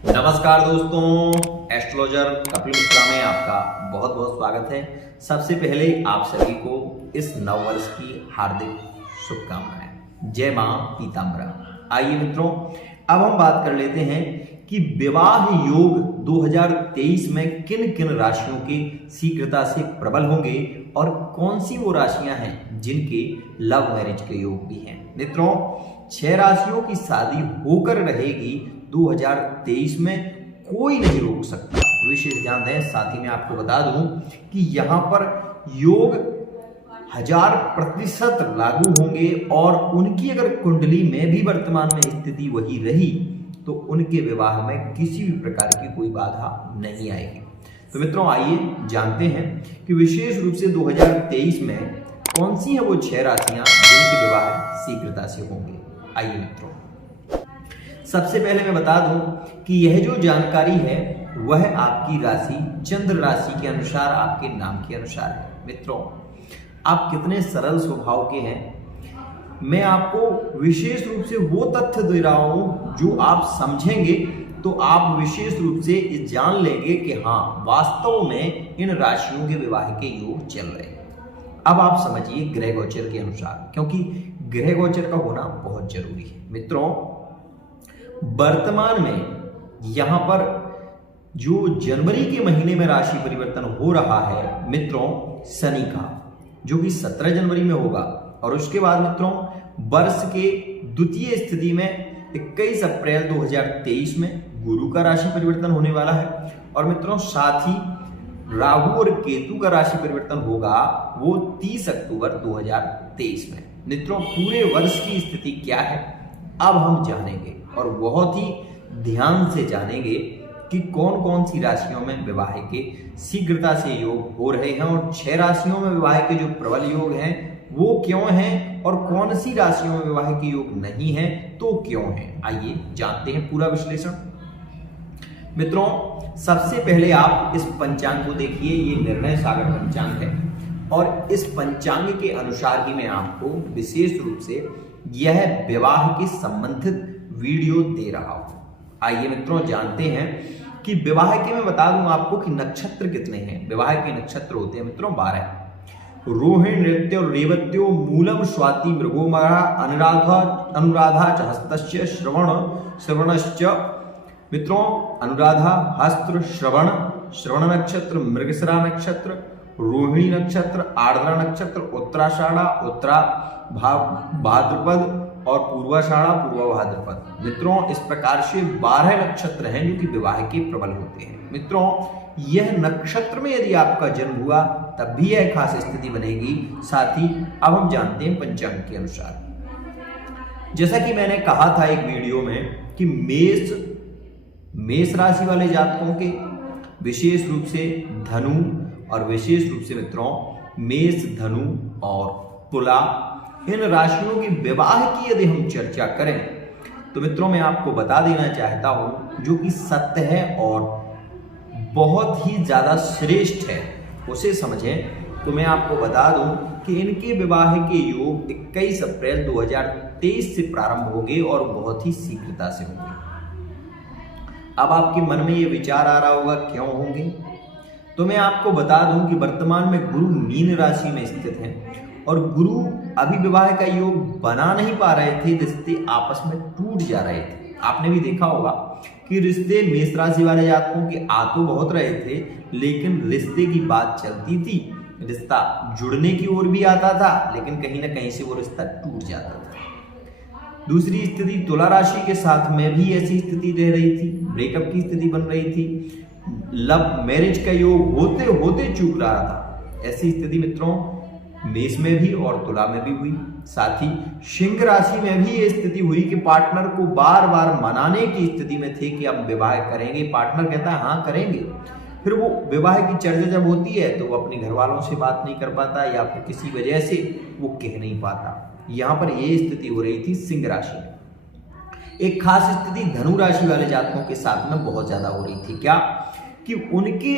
नमस्कार दोस्तों, एस्ट्रोलॉजर कपिल मिश्रा में आपका बहुत बहुत स्वागत है। सबसे पहले आप सभी को इस नव वर्ष की हार्दिक शुभकामनाएं। जय मां पीताम्बरा। आइए मित्रों, अब हम बात कर लेते हैं कि विवाह योग 2023 में किन किन राशियों के शीघ्रता से प्रबल होंगे और कौन सी वो राशियां हैं जिनके लव मैरिज के योग भी हैं। मित्रों, 6 राशियों की शादी होकर रहेगी 2023 में, कोई नहीं रोक सकता। विशेष ध्यान दें। साथ ही मैं आपको बता दूं कि यहां पर योग 1000% लागू होंगे और उनकी अगर कुंडली में भी वर्तमान में स्थिति वही रही तो उनके विवाह में किसी भी प्रकार की कोई बाधा नहीं आएगी। तो मित्रों, आइए जानते हैं कि विशेष रूप से 2023 में कौन सी है वो 6 राशियां जिनके विवाह शीघ्रता से होंगे। आइए मित्रों, सबसे पहले मैं बता दूं कि यह जो जानकारी है वह आपकी राशि चंद्र राशि के अनुसार, आपके नाम के अनुसार है। मित्रों, आप कितने सरल स्वभाव के हैं, मैं आपको विशेष रूप से वो तथ्य दे रहा हूं जो आप समझेंगे तो आप विशेष रूप से जान लेंगे कि हाँ, वास्तव में इन राशियों के विवाह के योग चल रहे हैं। अब आप समझिए ग्रह गोचर के अनुसार, क्योंकि ग्रह गोचर का होना बहुत जरूरी है। मित्रों, वर्तमान में यहां पर जो जनवरी के महीने में राशि परिवर्तन हो रहा है मित्रों, शनि का, जो कि 17 जनवरी में होगा, और उसके बाद मित्रों वर्ष के द्वितीय स्थिति में 21 अप्रैल 2023 में गुरु का राशि परिवर्तन होने वाला है। और मित्रों साथ ही राहु और केतु का राशि परिवर्तन होगा वो 30 अक्टूबर 2023 में। मित्रों, पूरे वर्ष की स्थिति क्या है अब हम जानेंगे, और बहुत ही ध्यान से जानेंगे कि कौन कौन सी राशियों में विवाह के शीघ्रता से योग हो रहे हैं और 6 राशियों में विवाह के जो प्रबल योग हैं वो क्यों हैं, और कौन सी राशियों में विवाह के योग नहीं है तो क्यों हैं। आइए जानते हैं पूरा विश्लेषण। मित्रों, सबसे पहले आप इस पंचांग को देखिए। ये निर्णय सागर पंचांग है और इस पंचांग के अनुसार ही मैं आपको विशेष रूप से यह विवाह के संबंधित वीडियो दे रहा हूं। आइए मित्रों जानते हैं कि विवाह के, मैं बता दूं आपको कि नक्षत्र कितने हैं। विवाह के नक्षत्र होते हैं मित्रों 12। रोहिणी, नृत्य, रेवत्यो, मूलम, स्वाति, मृगोमरा, अनुराधा च हस्तस्य, श्रवणश्च। मित्रों, अनुराधा, हस्त, श्रवण नक्षत्र, मृगशिरा नक्षत्र, रोहिणी नक्षत्र, आर्द्रा नक्षत्र, उत्तराषाढ़ा, उत्तरा भाद्रपद और पूर्वाषाढ़ा, पूर्वा भाद्रपद। मित्रों, इस प्रकार से 12 नक्षत्र हैं जो कि विवाह के प्रबल होते हैं। मित्रों, यह नक्षत्र में यदि आपका जन्म हुआ तब भी यह खास स्थिति बनेगी। साथ ही अब हम जानते हैं पंचांग के अनुसार, जैसा कि मैंने कहा था एक वीडियो में कि मेष राशि वाले जातकों के विशेष रूप से धनु, और विशेष रूप से मित्रों मेष, धनु और तुला, इन राशियों के विवाह की यदि हम चर्चा करें तो मित्रों मैं आपको बता देना चाहता हूं, जो कि सत्य है और बहुत ही ज्यादा श्रेष्ठ है, उसे समझें तो मैं आपको बता दूं कि इनके विवाह के योग 21 अप्रैल 2023 से प्रारंभ होंगे और बहुत ही शीघ्रता से होंगे। अब आपके मन में ये विचार आ रहा होगा क्यों होंगे, तो मैं आपको बता दूं कि वर्तमान में गुरु मीन राशि में स्थित है और गुरु अभी विवाह का योग बना नहीं पा रहे थे, रिश्ते आपस में टूट जा रहे थे। आपने भी देखा होगा कि रिश्ते मेष राशि वाले जातकों के आ तो बहुत रहे थे, लेकिन रिश्ते की बात चलती थी, रिश्ता जुड़ने की ओर भी आता था, लेकिन कहीं ना कहीं से वो रिश्ता टूट जाता था। दूसरी स्थिति तुला राशि के साथ में भी ऐसी स्थिति रह रही थी, ब्रेकअप की स्थिति बन रही थी, लव मैरिज का योग होते होते चूक रहा था। ऐसी स्थिति मित्रों मेष में भी और तुला में भी हुई। साथ ही सिंह राशि में भी ये स्थिति हुई कि पार्टनर को बार बार मनाने की स्थिति में थे कि अब विवाह करेंगे, पार्टनर कहता है हाँ करेंगे, फिर वो विवाह की चर्चा जब होती है तो वो अपने घर वालों से बात नहीं कर पाता या फिर किसी वजह से वो कह नहीं पाता। यहाँ पर ये स्थिति हो रही थी सिंह राशि में। एक खास स्थिति धनु राशि वाले जातकों के साथ में बहुत ज्यादा हो रही थी। क्या कि उनके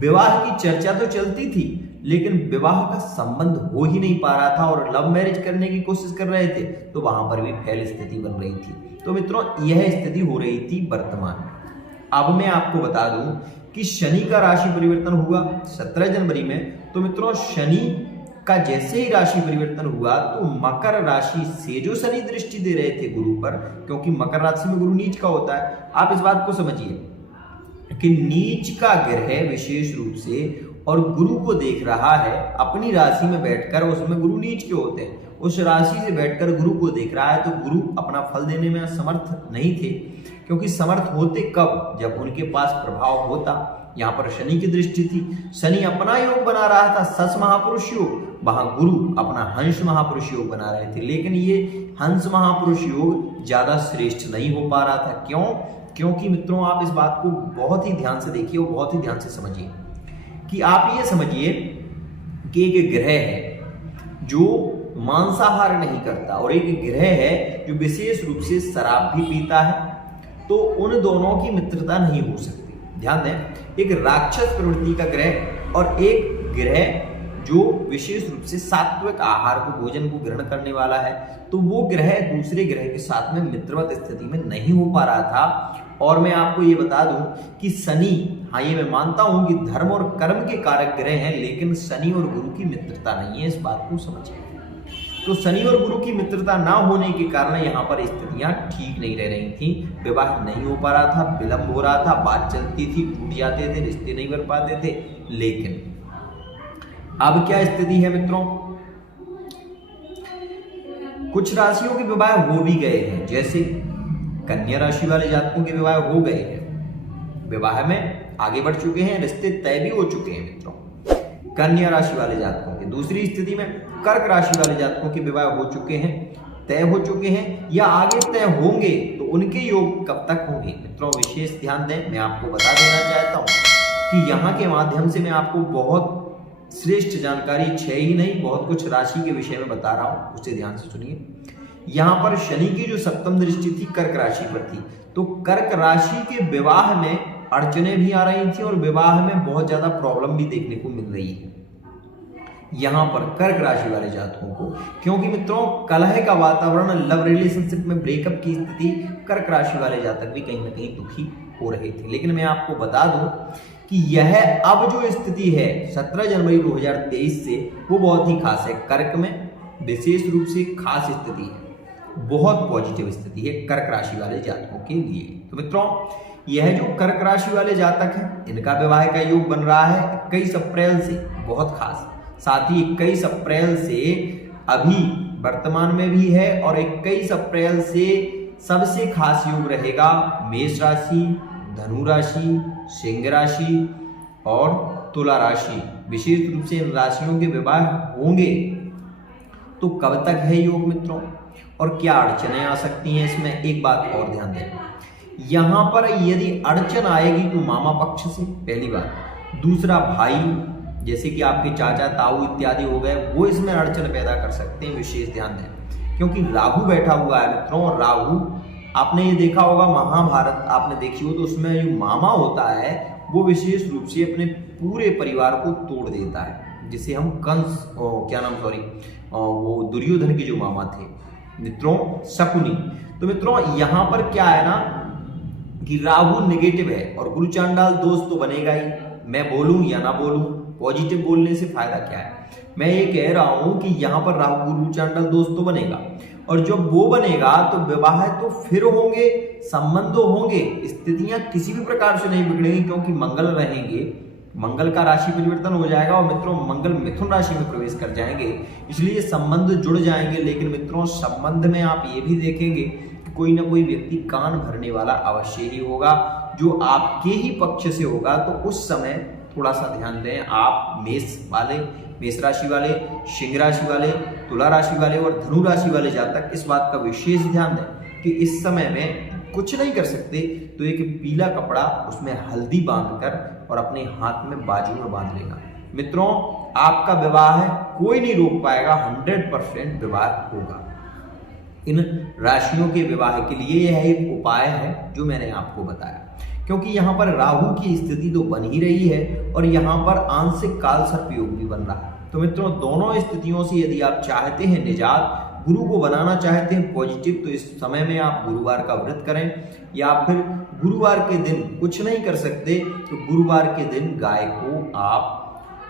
विवाह की चर्चा तो चलती थी, लेकिन विवाह का संबंध हो ही नहीं पा रहा था और लव मैरिज करने की कोशिश कर रहे थे, तो वहां पर भी फेल स्थिति बन रही थी। तो मित्रों यह स्थिति हो रही थी वर्तमान में। अब मैं आपको बता दूं कि शनि का राशि परिवर्तन हुआ 17 जनवरी में। तो मित्रों शनि का जैसे ही राशि परिवर्तन हुआ तो मकर राशि से जो शनि दृष्टि दे रहे थे गुरु पर, क्योंकि मकर राशि में गुरु नीच का होता है, आप इस बात को समझिए कि नीच का ग्रह विशेष रूप से और गुरु को देख रहा है अपनी राशि में बैठकर, उसमें गुरु नीच के होते हैं, उस राशि से बैठकर गुरु को देख रहा है, तो गुरु अपना फल देने में समर्थ नहीं थे, क्योंकि समर्थ होते कब, जब उनके पास प्रभाव होता। यहाँ पर शनि की दृष्टि थी, शनि अपना योग बना रहा था सस महापुरुष योग, वहां गुरु अपना हंस महापुरुष योग बना रहे थे, लेकिन ये हंस महापुरुष योग ज्यादा श्रेष्ठ नहीं हो पा रहा था। क्यों? क्योंकि मित्रों आप इस बात को बहुत ही ध्यान से देखिए और बहुत ही ध्यान से समझिए कि आप ये समझिए कि एक ग्रह है जो मांसाहार नहीं करता और एक ग्रह है जो विशेष रूप से शराब भी पीता है, तो उन दोनों की मित्रता नहीं हो सकती। ध्यान दें, एक राक्षस प्रवृत्ति का ग्रह और एक ग्रह जो विशेष रूप से सात्विक आहार को, भोजन को ग्रहण करने वाला है, तो वो ग्रह दूसरे ग्रह के साथ में मित्रवत स्थिति में नहीं हो पा रहा था। और मैं आपको ये बता दूं कि शनि, हाँ ये मैं मानता हूं कि धर्म और कर्म के कारक ग्रह हैं, लेकिन शनि और गुरु की मित्रता नहीं है, इस बात को समझिए। तो शनि और गुरु की मित्रता ना होने के कारण यहाँ पर स्थितियां ठीक नहीं रह रही थी, विवाह नहीं हो पा रहा था, विलंब हो रहा था, बात चलती थी, टूट जाते थे, रिश्ते नहीं बन पाते थे। लेकिन अब क्या स्थिति है मित्रों, कुछ राशियों के विवाह हो भी गए हैं, जैसे कन्या राशि वाले जातकों के विवाह हो गए हैं, विवाह में आगे बढ़ चुके हैं, रिश्ते तय भी हो चुके हैं मित्रों कन्या राशि वाले जातकों के। दूसरी स्थिति में कर्क राशि वाले जातकों के विवाह हो चुके हैं, तय हो चुके हैं या आगे तय होंगे, तो उनके योग कब तक होंगे मित्रों विशेष ध्यान दें। मैं आपको बता देना चाहता हूं कि यहाँ के माध्यम से मैं आपको बहुत श्रेष्ठ जानकारी, 6 ही नहीं बहुत कुछ राशि के विषय में बता रहा हूं, उसे ध्यान से सुनिए। यहाँ पर शनि की जो सप्तम दृष्टि थी कर्क राशि पर थी, तो कर्क राशि के विवाह में अड़चने भी आ रही थी और विवाह में बहुत ज्यादा प्रॉब्लम भी देखने को मिल रही है यहाँ पर कर्क राशि वाले जातकों को, क्योंकि मित्रों कलह का वातावरण, लव रिलेशनशिप में ब्रेकअप की स्थिति, कर्क राशि वाले जातक भी कहीं ना कहीं दुखी हो रहे थे। लेकिन मैं आपको बता दूं कि यह अब जो स्थिति है 17 जनवरी 2023 से, वो बहुत ही खास है। कर्क में विशेष रूप से खास स्थिति है, बहुत पॉजिटिव स्थिति है कर्क राशि वाले जातकों के लिए। तो मित्रों यह जो कर्क राशि वाले जातक हैं, इनका विवाह का योग बन रहा है 21 अप्रैल से, बहुत खास। साथ ही 21 अप्रैल से अभी वर्तमान में भी है, और 21 अप्रैल से सबसे खास योग रहेगा मेष राशि, धनु राशि, सिंह राशि और तुला राशि। विशेष रूप से इन राशियों के विवाह होंगे। तो कब तक है योग मित्रों और क्या अड़चनें आ सकती हैं इसमें, एक बात और ध्यान दें। यहां पर यदि अड़चन आएगी तो मामा पक्ष से, पहली बात। दूसरा भाई, जैसे कि आपके चाचा ताऊ इत्यादि हो गए, वो इसमें अड़चन पैदा कर सकते हैं, विशेष ध्यान दें। क्योंकि राहु बैठा हुआ है मित्रों, और राहु आपने ये देखा होगा, महाभारत आपने देखी हो तो उसमें जो मामा होता है वो विशेष रूप से अपने पूरे परिवार को तोड़ देता है, जिसे हम कंस, वो दुर्योधन के जो मामा थे मित्रों, शकुनी। तो मित्रों यहाँ पर क्या है ना कि राहु नेगेटिव है और गुरु चांडाल दोस्त तो बनेगा ही, मैं बोलूं या ना बोलूं, पॉजिटिव बोलने से फायदा क्या है। मैं ये कह रहा हूं कि यहाँ पर राहु गुरु चांडाल दोस्त तो बनेगा, और जब वो बनेगा तो विवाह तो फिर होंगे, संबंध होंगे, स्थितियां किसी भी प्रकार से नहीं बिगड़ेंगी, क्योंकि मंगल रहेंगे, मंगल का राशि परिवर्तन हो जाएगा और मित्रों मंगल मिथुन राशि में प्रवेश कर जाएंगे, इसलिए संबंध जुड़ जाएंगे। लेकिन मित्रों संबंध में आप ये भी देखेंगे कि कोई ना कोई व्यक्ति कान भरने वाला अवश्य ही होगा, जो आपके ही पक्ष से होगा। तो उस समय थोड़ा सा ध्यान दें आप, मेष राशि वाले, सिंह राशि वाले, तुला राशि वाले और धनु राशि वाले जातक, इस बात का विशेष ध्यान दें कि इस समय में कुछ नहीं कर सकते तो एक पीला कपड़ा, उसमें हल्दी बांधकर और अपने हाथ में बाजू में बांध लेना। मित्रों आपका विवाह है, कोई नहीं रोक पाएगा, 100% विवाह होगा। इन राशियों के विवाह के लिए यह एक उपाय है जो मैंने आपको बताया, क्योंकि यहाँ पर राहु की स्थिति तो बन ही रही है और यहाँ पर आंशिक काल सर्प योग भी बन रहा है। तो मित्रों दोनों स्थितियों से यदि आप चाहते हैं निजात, गुरु को बनाना चाहते हैं पॉजिटिव, तो इस समय में आप गुरुवार का व्रत करें या फिर गुरुवार के दिन कुछ नहीं कर सकते तो गुरुवार के दिन गाय को आप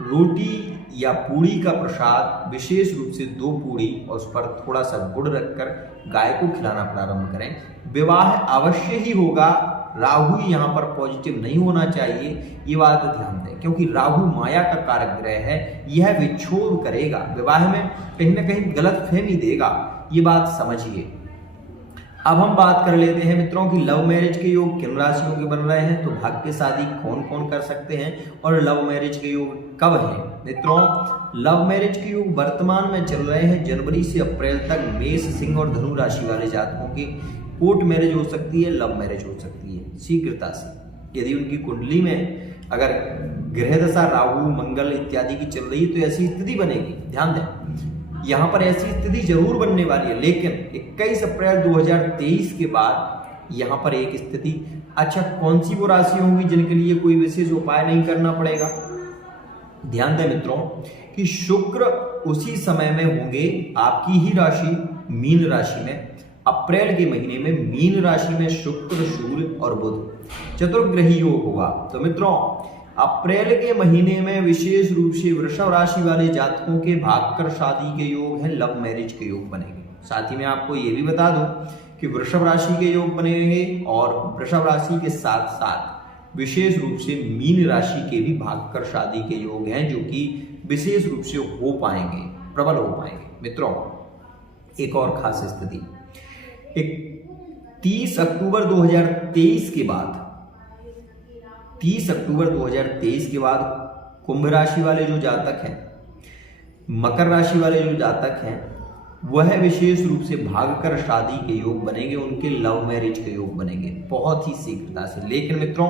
रोटी या पूड़ी का प्रसाद विशेष रूप से 2 पूड़ी और उस पर थोड़ा सा गुड़ रखकर गाय को खिलाना प्रारंभ करें। विवाह अवश्य ही होगा, राहु यहाँ पर पॉजिटिव नहीं होना चाहिए, ये बात ध्यान दें, क्योंकि राहु माया का कारक ग्रह है, यह विक्षोभ करेगा, विवाह में कहीं ना कहीं गलत फहमी देगा, ये बात समझिए। अब हम बात कर लेते हैं मित्रों की लव मैरिज के योग किन राशियों के बन रहे हैं, तो भाग्य शादी कौन कौन कर सकते हैं और लव मैरिज के योग कब हैं। मित्रों, लव मैरिज के योग वर्तमान में चल रहे हैं जनवरी से अप्रैल तक। मेष, सिंह और धनु राशि वाले जातकों की कोर्ट मैरिज हो सकती है, लव मैरिज हो सकती है शीघ्रता से। यदि उनकी कुंडली में अगर ग्रह दशा राहु मंगल इत्यादि की चल रही है तो ऐसी स्थिति बनेगी। ध्यान दें, यहाँ पर ऐसी स्थिति जरूर बनने वाली है, लेकिन 21 अप्रैल 2023 के बाद यहाँ पर एक स्थिति, अच्छा कौन सी वो राशि होंगी जिनके लिए कोई विशेष उपाय नहीं करना पड़ेगा। ध्यान दें मित्रों कि शुक्र उसी समय में होंगे आपकी ही राशि मीन राशि में। अप्रैल के महीने में मीन राशि में शुक्र, सूर्य और बुध चतुर्ग्रही योग होगा। तो मित्रों, अप्रैल के महीने में विशेष रूप से वृषभ राशि वाले जातकों के भागकर शादी के योग हैं, लव मैरिज के योग बनेंगे। साथ ही मैं आपको ये भी बता दूं कि वृषभ राशि के योग बनेंगे और वृषभ राशि के साथ साथ विशेष रूप से मीन राशि के भी भागकर शादी के योग हैं, जो कि विशेष रूप से हो पाएंगे, प्रबल हो पाएंगे। मित्रों, एक और खास स्थिति 30 अक्टूबर 2023 के बाद 30 अक्टूबर 2023 के बाद कुंभ राशि वाले जो जातक हैं, मकर राशि वाले जो जातक हैं, वह विशेष रूप से भागकर शादी के योग बनेंगे, उनके लव मैरिज के योग बनेंगे बहुत ही शीघ्रता से। लेकिन मित्रों,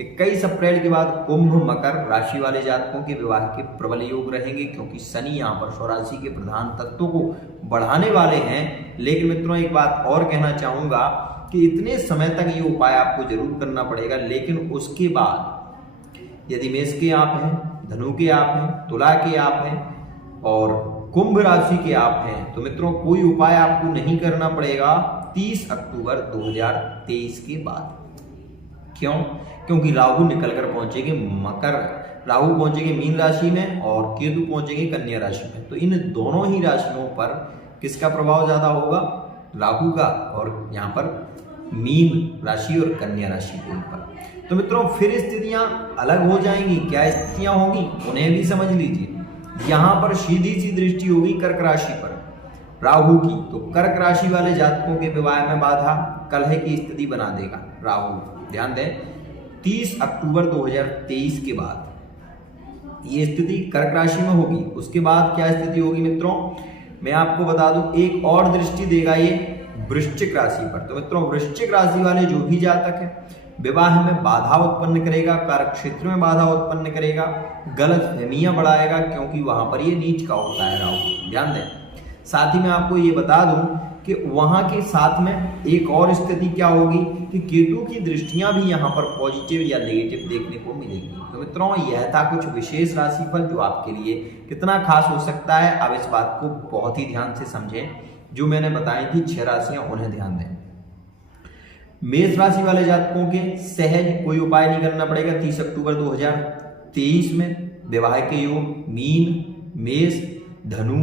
21 अप्रैल के बाद कुंभ मकर राशि वाले जातकों के विवाह के प्रबल योग रहेंगे, क्योंकि शनि यहाँ पर स्वराशि के प्रधान तत्वों को बढ़ाने वाले हैं। लेकिन मित्रों, एक बात और कहना चाहूंगा कि इतने समय तक ये उपाय आपको जरूर करना पड़ेगा, लेकिन उसके बाद यदि मेष के आप हैं, धनु के आप हैं, तुला के आप हैं और कुंभ राशि के आप हैं, तो मित्रों कोई उपाय आपको नहीं करना पड़ेगा 30 अक्टूबर 2023 के बाद। क्यों? क्योंकि राहु निकल कर पहुंचेंगे राहु पहुंचेंगे मीन राशि में और केतु पहुंचेंगे कन्या राशि में। तो इन दोनों ही राशियों पर किसका प्रभाव ज्यादा होगा? राहु का, और यहाँ पर मीन राशि और कन्या राशि के ऊपर। तो मित्रों, फिर स्थितियां अलग हो जाएंगी। क्या स्थितियां होंगी उन्हें भी समझ लीजिए। यहां पर सीधी सी दृष्टि होगी कर्क राशि पर राहु की, तो कर्क राशि वाले जातकों के विवाह में बाधा, कलह की स्थिति बना देगा राहु। ध्यान दें, 30 अक्टूबर 2023 के बाद ये स्थिति कर्क राशि में होगी। उसके बाद क्या स्थिति होगी मित्रों, मैं आपको बता दूं, एक और दृष्टि देगा ये वृश्चिक राशि पर। तो मित्रों, वृश्चिक राशि वाले जो भी जातक है, विवाह में बाधा उत्पन्न करेगा, कार्य क्षेत्र में बाधा उत्पन्न करेगा, गलत फहमियां बढ़ाएगा, क्योंकि वहां पर ये नीच का होता है राहु। ध्यान दें। साथ ही मैं आपको ये बता दूं कि वहां के साथ में एक और स्थिति क्या होगी कि केतु की दृष्टियां भी यहाँ पर पॉजिटिव या नेगेटिव देखने को मिलेगी। तो मित्रों, यह था कुछ विशेष राशिफल जो आपके लिए कितना खास हो सकता है। अब इस बात को बहुत ही ध्यान से समझें, जो मैंने बताई थी 6 राशियां, उन्हें ध्यान दें। मेष राशि वाले जातकों के सहज कोई उपाय नहीं करना पड़ेगा। 30 अक्टूबर 2023 में विवाह के योग मीन, मेष, धनु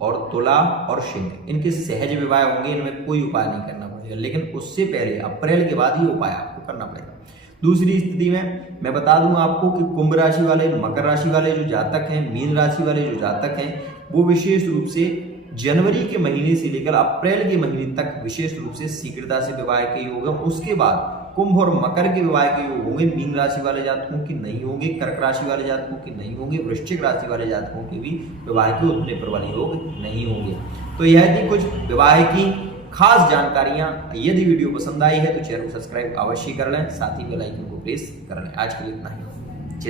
और तुला और सिंह, इनके सहज विवाह होंगे, इनमें कोई उपाय नहीं करना पड़ेगा। लेकिन उससे पहले अप्रैल के बाद ये उपाय आपको करना पड़ेगा। दूसरी स्थिति में मैं बता दूं आपको कि कुंभ राशि वाले, मकर राशि वाले जो जातक हैं, मीन राशि वाले जो जातक हैं, वो विशेष रूप से जनवरी के महीने से लेकर अप्रैल के महीने तक विशेष रूप से शीघ्रता से विवाह के योग है। उसके बाद कुंभ और मकर के विवाह के योग होंगे, मीन राशि वाले जातकों की नहीं होंगे, कर्क राशि वाले जातकों की नहीं होंगे, वृश्चिक राशि वाले जातकों के भी विवाह के उतने प्रबल योग नहीं होंगे। तो यह थी कुछ विवाह की खास जानकारियां। यदि वीडियो पसंद आई है तो चैनल को सब्सक्राइब अवश्य कर लें, साथ ही बेल आइकन को प्रेस कर लें। आज के लिए इतना ही।